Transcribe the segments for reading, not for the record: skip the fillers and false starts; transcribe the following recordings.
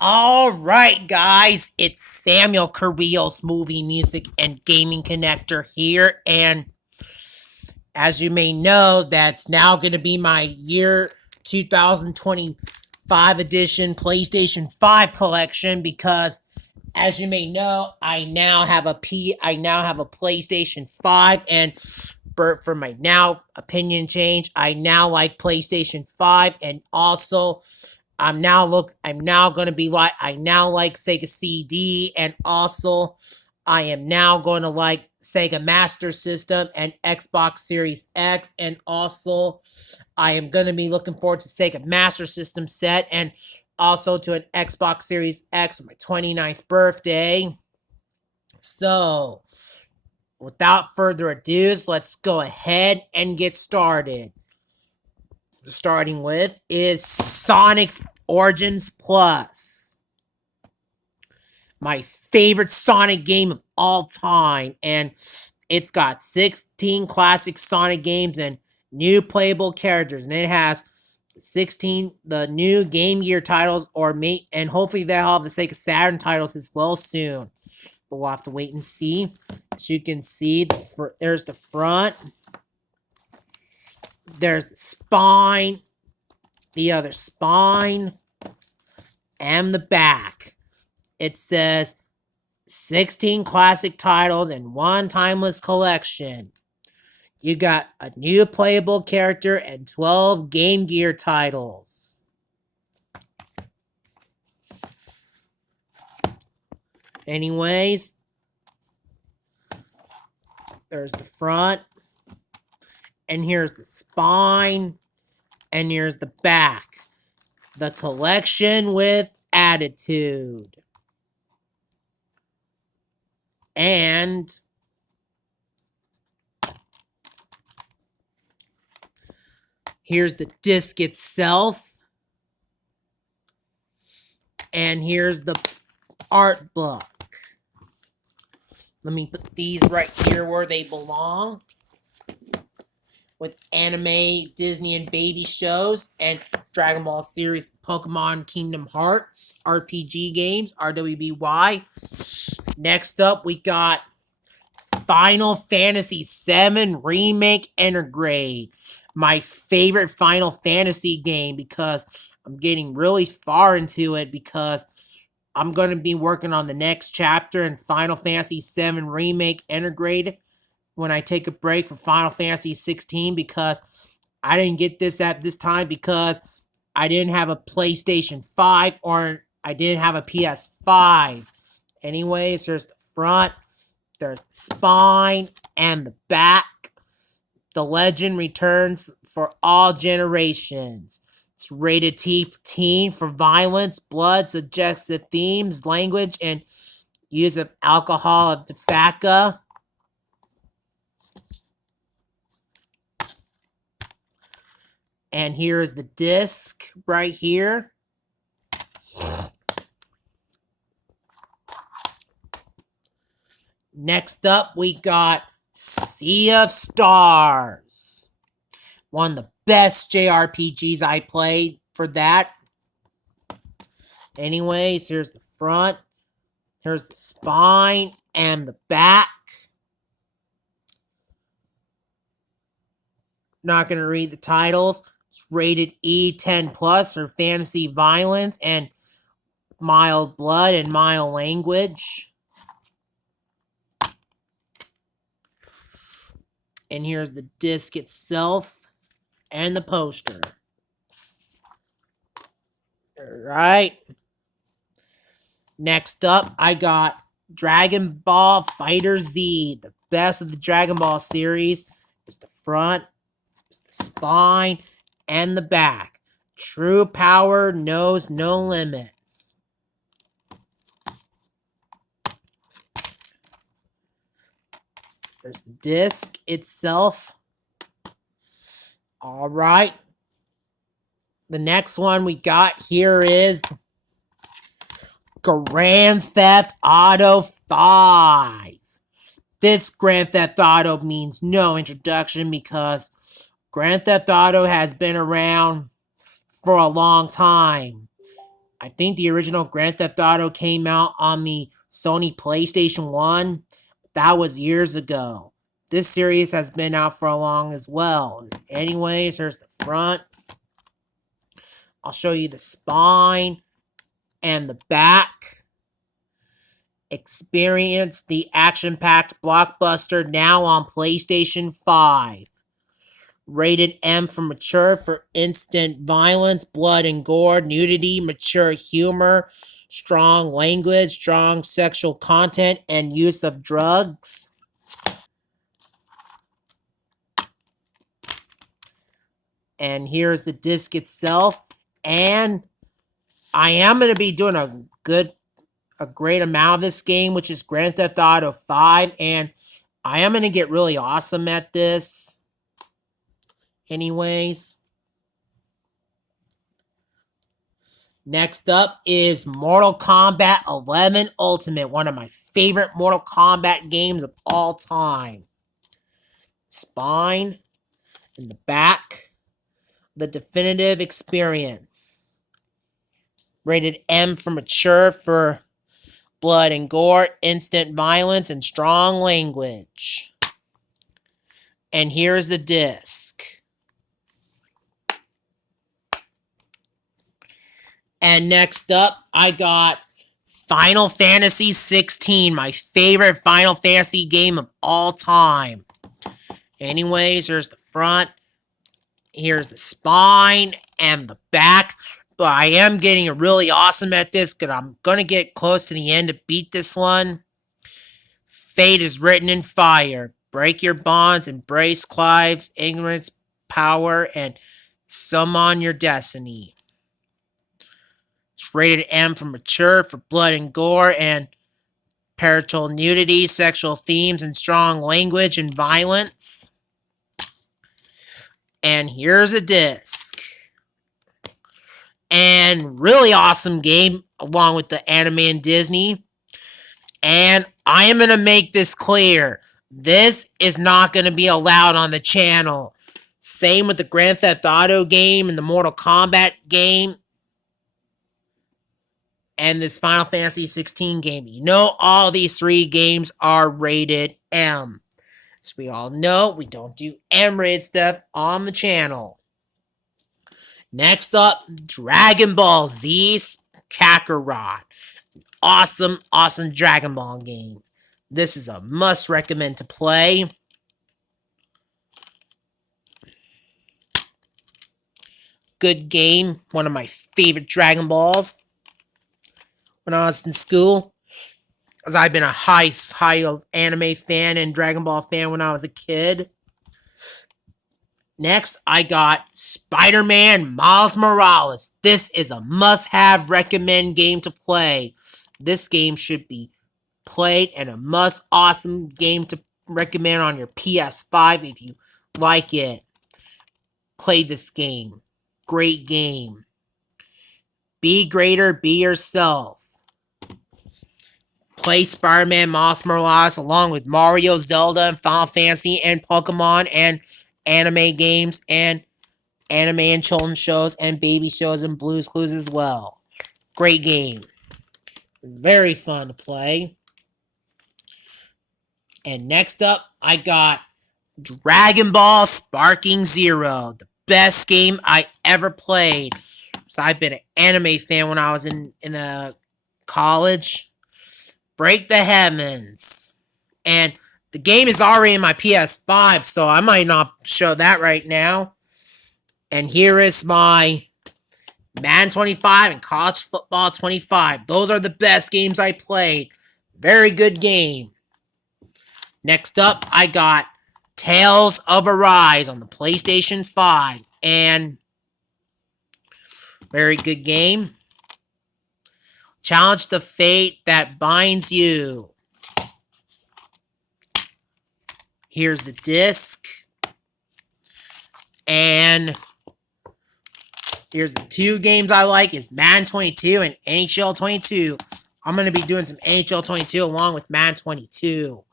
All right, guys, it's Samuel Carrillo's movie, music, and gaming connector here. And as you may know, that's now going to be my year 2025 edition PlayStation 5 collection because as you may know, I now have a PlayStation 5 and for my now opinion change, I now like PlayStation 5 and also I'm now gonna be like I now like Sega CD and also I am now going to like Sega Master System and Xbox Series X and also I am gonna be looking forward to Sega Master System set and also to an Xbox Series X on my 29th birthday. So without further ado, let's go ahead and get started. Starting with is Sonic Origins Plus, my favorite Sonic game of all time, and it's got 16 classic Sonic games and new playable characters, and it has 16 the new Game Gear titles, and hopefully they'll have the Sega Saturn titles as well soon. But we'll have to wait and see. As you can see, there's the front, there's the spine, the other spine, and the back. It says 16 classic titles and one timeless collection. You got a new playable character and 12 Game Gear titles. Anyways, there's the front, and here's the spine, and here's the back. The collection with attitude. And here's the disc itself. And here's the art book. Let me put these right here where they belong. With anime, Disney, and baby shows, and Dragon Ball series, Pokemon Kingdom Hearts, RPG games, RWBY. Next up, we got Final Fantasy VII Remake Intergrade. My favorite Final Fantasy game because I'm getting really far into it because I'm going to be working on the next chapter in Final Fantasy VII Remake Integrated when I take a break for Final Fantasy 16 because I didn't get this at this time because I didn't have a PlayStation 5 or I didn't have a PS5. Anyways, there's the front, there's the spine, and the back. The legend returns for all generations. It's rated T for teen for violence, blood, suggestive themes, language, and use of alcohol of tobacco. And here is the disc right here. Next up, we got Sea of Stars. One of the best JRPGs I played for that. Anyways, here's the front. Here's the spine and the back. Not going to read the titles. It's rated E10 plus for fantasy violence and mild blood and mild language. And here's the disc itself and the poster. Alright. Next up, I got Dragon Ball Fighter Z. The best of the Dragon Ball series is the front, is the spine, and the back. True power knows no limits. There's the disc itself. All right. The next one we got here is Grand Theft Auto 5. This Grand Theft Auto means no introduction because Grand Theft Auto has been around for a long time. I think the original Grand Theft Auto came out on the Sony PlayStation 1. That was years ago. This series has been out for a long as well. Anyways, here's the front. I'll show you the spine and the back. Experience the action-packed blockbuster now on PlayStation 5. Rated M for mature for instant violence, blood and gore, nudity, mature humor, strong language, strong sexual content, and use of drugs. And here's the disc itself. And I am going to be doing a great amount of this game, which is Grand Theft Auto 5. And I am going to get really awesome at this. Anyways. Next up is Mortal Kombat 11 Ultimate, one of my favorite Mortal Kombat games of all time. Spine and the back, the definitive experience. Rated M for mature for blood and gore, instant violence, and strong language. And here's the disc. And next up, I got Final Fantasy 16, my favorite Final Fantasy game of all time. Anyways, here's the front. Here's the spine and the back. But I am getting really awesome at this because I'm going to get close to the end to beat this one. Fate is written in fire. Break your bonds, embrace Clive's ignorance, power, and summon your destiny. It's rated M for mature, for blood and gore, and parental nudity, sexual themes, and strong language and violence. And here's a disc. And really awesome game, along with the anime and Disney. And I am going to make this clear. This is not going to be allowed on the channel. Same with the Grand Theft Auto game and the Mortal Kombat game. And this Final Fantasy 16 game. You know all these three games are rated M. So we all know we don't do M-rated stuff on the channel. Next up, Dragon Ball Z Kakarot. Awesome, awesome Dragon Ball game. This is a must recommend to play. Good game. One of my favorite Dragon Balls. When I was in school, as I've been a high anime fan and Dragon Ball fan when I was a kid. Next, I got Spider-Man Miles Morales. This is a must-have recommend game to play. This game should be played and a awesome game to recommend on your PS5 if you like it. Play this game. Great game. Be greater, be yourself. Play Spider-Man Miles Morales along with Mario, Zelda, and Final Fantasy, and Pokemon, and anime games, and anime and children's shows, and baby shows, and Blue's Clues as well. Great game. Very fun to play. And next up, I got Dragon Ball Sparking Zero. The best game I ever played. So I've been an anime fan when I was in college. Break the Heavens. And the game is already in my PS5, so I might not show that right now. And here is my Madden 25 and College Football 25. Those are the best games I played. Very good game. Next up, I got Tales of Arise on the PlayStation 5. And very good game. Challenge the fate that binds you. Here's the disc. And here's the two games I like is Madden 22 and NHL 22. I'm going to be doing some NHL 22 along with Madden 22.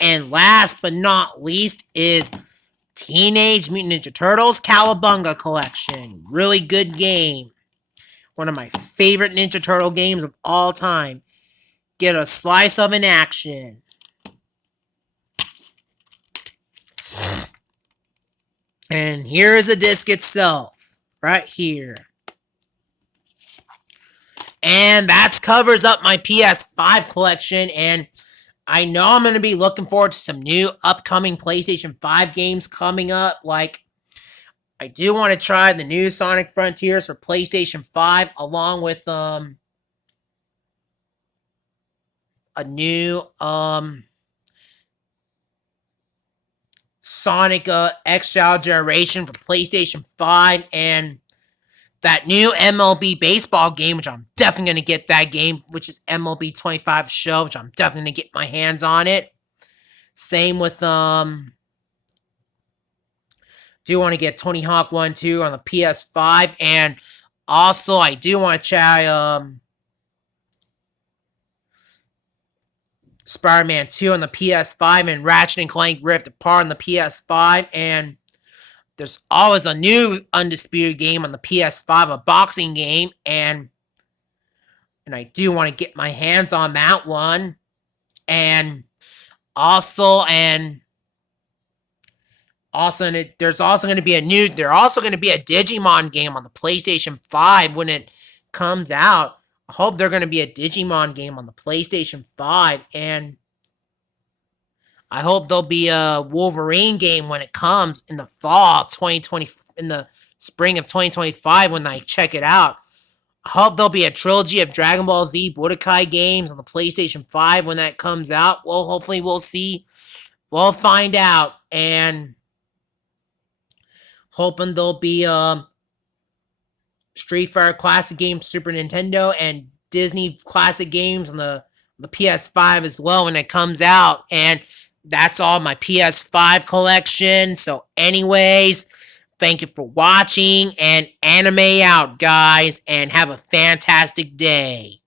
And last but not least is Teenage Mutant Ninja Turtles Cowabunga Collection. Really good game. One of my favorite Ninja Turtle games of all time. Get a slice of an action. And here is the disc itself. Right here. And that covers up my PS5 collection. And I know I'm going to be looking forward to some new upcoming PlayStation 5 games coming up. Like, I do want to try the new Sonic Frontiers for PlayStation 5, along with a new Sonic X-Shell Generation for PlayStation 5, and that new MLB baseball game, which I'm definitely going to get that game, which is MLB 25 Show, which I'm definitely going to get my hands on it. Same with do want to get Tony Hawk 1 2 on the PS5, and also I do want to try Spider-Man 2 on the PS5 and Ratchet & Clank Rift Apart on the PS5, and there's always a new Undisputed game on the PS5, a boxing game, and I do want to get my hands on that one. And also there's also going to be a Digimon game on the PlayStation 5 when it comes out. I hope they're going to be a Digimon game on the PlayStation 5, and I hope there'll be a Wolverine game when it comes in the fall of 2020, in the spring of 2025 when I check it out. I hope there'll be a trilogy of Dragon Ball Z Budokai games on the PlayStation 5 when that comes out. Well, hopefully we'll see. We'll find out. And hoping there'll be Street Fighter Classic games Super Nintendo and Disney Classic games on the PS5 as well when it comes out. And that's all my PS5 collection. So anyways, thank you for watching, and anime out, guys, and have a fantastic day.